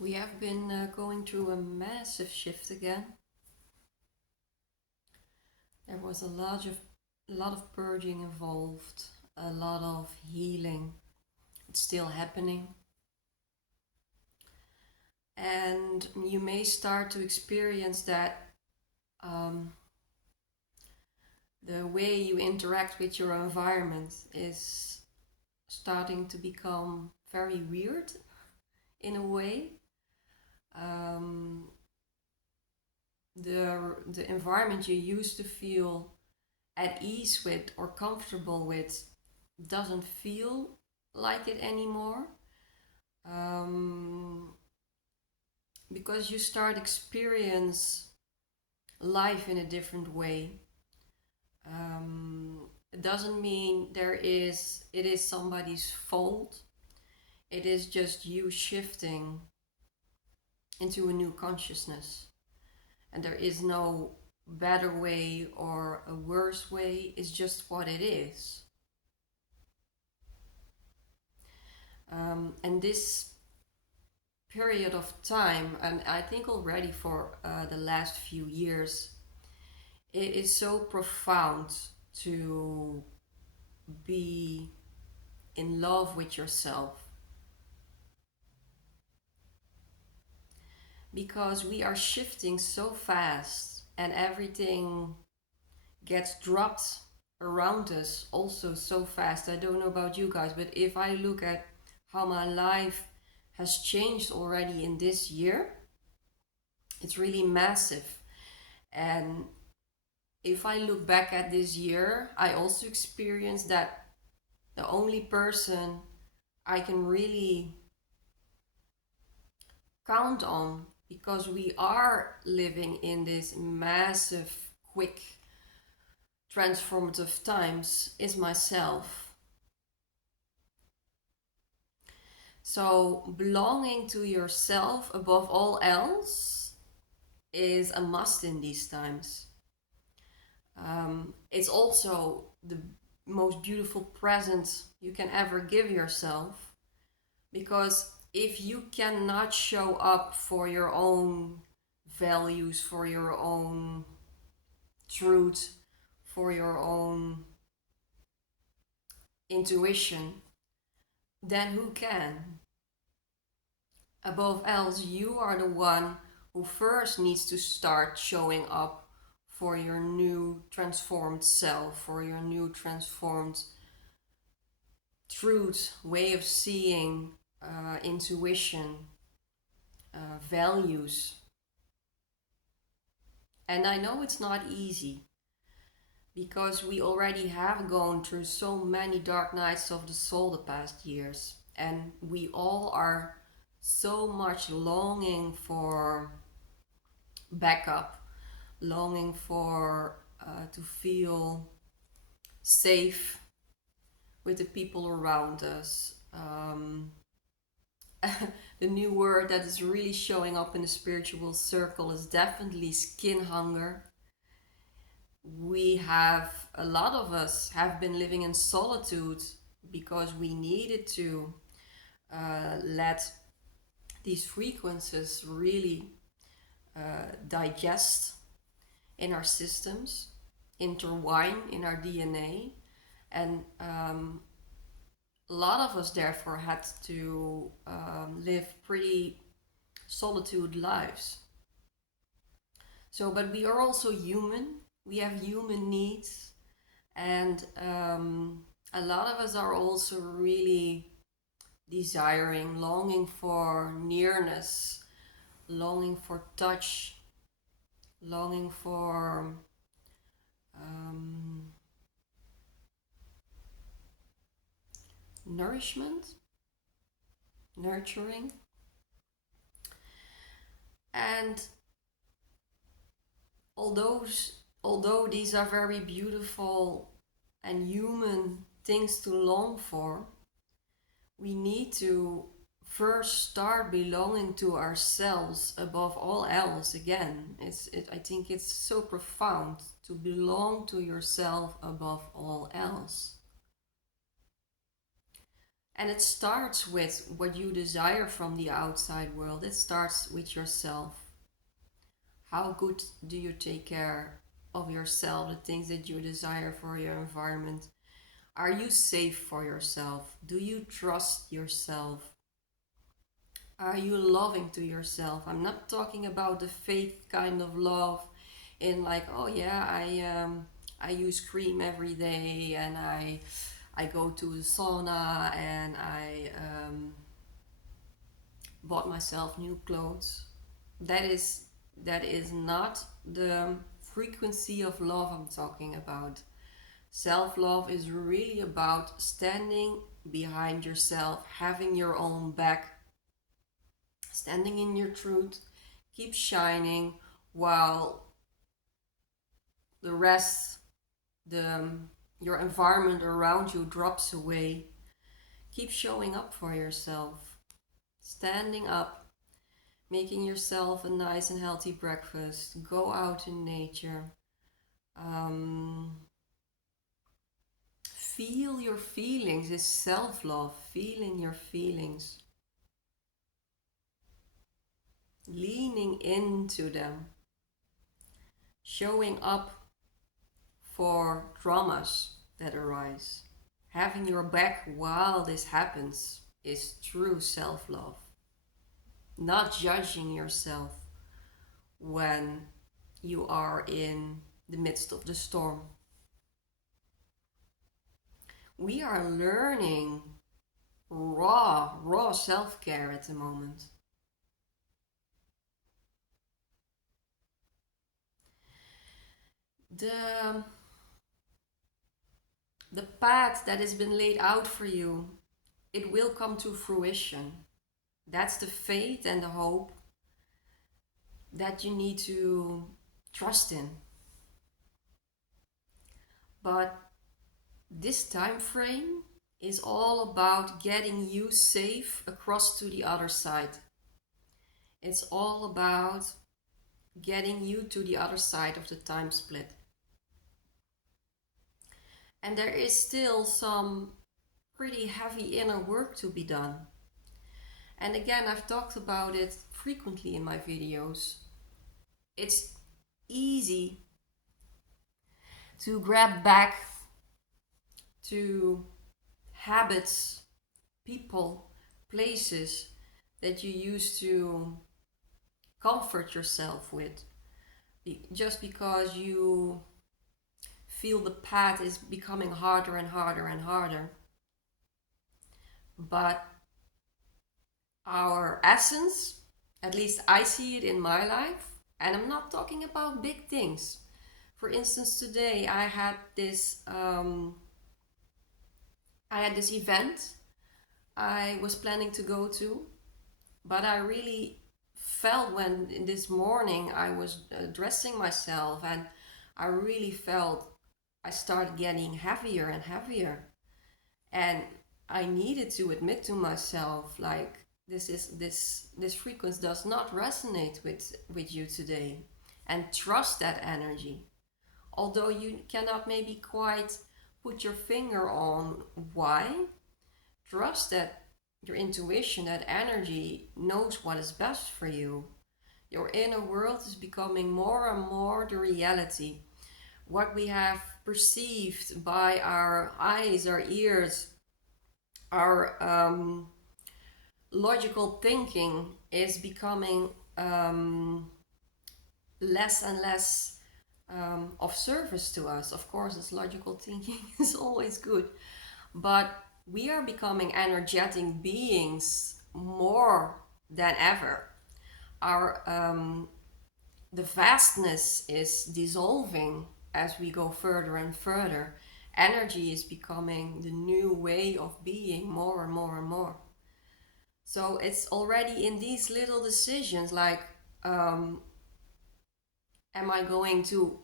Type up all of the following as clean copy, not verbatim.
We have been going through a massive shift again. There was a lot of purging involved, a lot of healing. It's still happening. And you may start to experience that um, the way you interact with your environment is starting to become very weird in a way. Um, the environment you used to feel at ease with or comfortable with doesn't feel like it anymore, um, because you start experience life in a different way. It doesn't mean it is somebody's fault. It is just you shifting into a new consciousness, and there is no better way or a worse way. It's just what it is. And this period of time, and I think already for the last few years, it is so profound to be in love with yourself, because we are shifting so fast and everything gets dropped around us also so fast. I don't know about you guys, but if I look at how my life has changed already in this year, it's really massive. And if I look back at this year, I also experienced that the only person I can really count on, because we are living in this massive, quick, transformative times, is myself. So, belonging to yourself above all else is a must in these times. It's also the most beautiful present you can ever give yourself, because if you cannot show up for your own values, for your own truth, for your own intuition, then who can? Above else, you are the one who first needs to start showing up for your new transformed self, for your new transformed truth, way of seeing, intuition, values. And I know it's not easy, because we already have gone through so many dark nights of the soul the past years, and we all are so much longing for backup, longing for to feel safe with the people around us. The new word that is really showing up in the spiritual circle is definitely skin hunger. We have, a lot of us have been living in solitude because we needed to let these frequencies really digest in our systems, intertwine in our DNA, and a lot of us therefore had to live pretty solitude lives. So, but we are also human. We have human needs, and a lot of us are also really desiring, longing for nearness, longing for touch, longing for um, nourishment, nurturing. And although, although these are very beautiful and human things to long for, we need to first start belonging to ourselves above all else. Again, I think it's so profound to belong to yourself above all else. And it starts with what you desire from the outside world. It starts with yourself. How good do you take care of yourself, the things that you desire for your environment? Are you safe for yourself? Do you trust yourself? Are you loving to yourself? I'm not talking about the fake kind of love in like, oh yeah, I use cream every day, and I go to the sauna, and I bought myself new clothes. That is that is not the frequency of love I'm talking about. Self-love is really about standing behind yourself, having your own back, standing in your truth, keep shining while the rest, the your environment around you drops away. Keep showing up for yourself, standing up, making yourself a nice and healthy breakfast. Go out in nature. Um, Feel your feelings is self-love. Feeling your feelings, leaning into them, showing up for traumas that arise. Having your back while this happens is true self-love. Not judging yourself when you are in the midst of the storm. We are learning raw self-care at the moment. The the path that has been laid out for you, it will come to fruition. That's the faith and the hope that you need to trust in. But this time frame is all about getting you safe across to the other side. It's all about getting you to the other side of the time split. And there is still some pretty heavy inner work to be done. And again, I've talked about it frequently in my videos. It's easy to grab back to habits, people, places that you used to comfort yourself with, just because you feel the path is becoming harder and harder and harder. But our essence, at least I see it in my life, and I'm not talking about big things. For instance, today I had this event I was planning to go to, but I really felt when this morning I was dressing myself, and I really felt I started getting heavier and heavier, and I needed to admit to myself, like, this frequency does not resonate with you today, and trust that energy. Although you cannot maybe quite put your finger on why, trust that your intuition, that energy knows what is best for you. Your inner world is becoming more and more the reality. What we have perceived by our eyes, our ears, our logical thinking is becoming less and less of service to us. Of course, this logical thinking is always good, but we are becoming energetic beings more than ever. Our the vastness is dissolving as we go further and further. Energy is becoming the new way of being more and more and more. So it's already in these little decisions, like, am I going to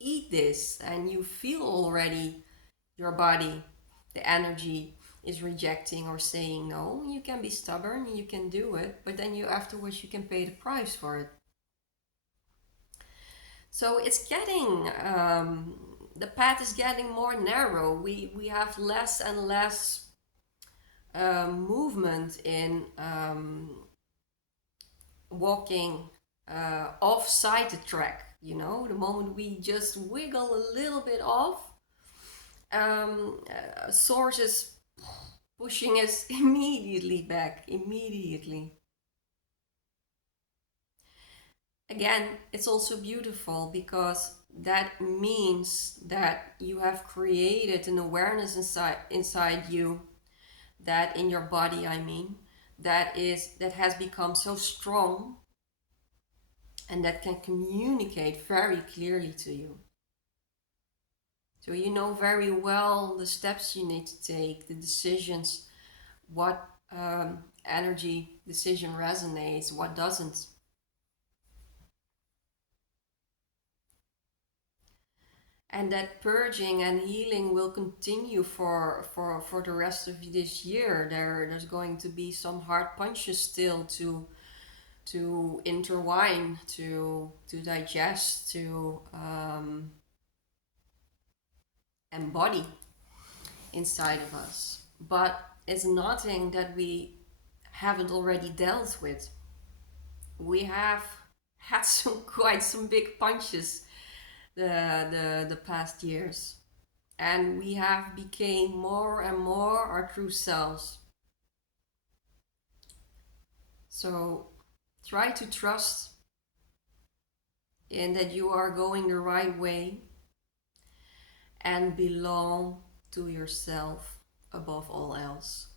eat this? And you feel already your body, the energy is rejecting or saying no. You can be stubborn, you can do it, but then you afterwards you can pay the price for it. So it's getting the path is getting more narrow. We have less and less movement in walking offside the track. You know, the moment we just wiggle a little bit off, source is pushing us immediately back, immediately. Again, it's also beautiful because that means that you have created an awareness inside you, that in your body, I mean, that has become so strong and that can communicate very clearly to you. So you know very well the steps you need to take, the decisions, what energy decision resonates, what doesn't. And that purging and healing will continue for the rest of this year. There's going to be some hard punches still to intertwine, to digest, to embody inside of us. But it's nothing that we haven't already dealt with. We have had quite some big punches the past years, and we have became more and more our true selves. So try to trust in that you are going the right way and belong to yourself above all else.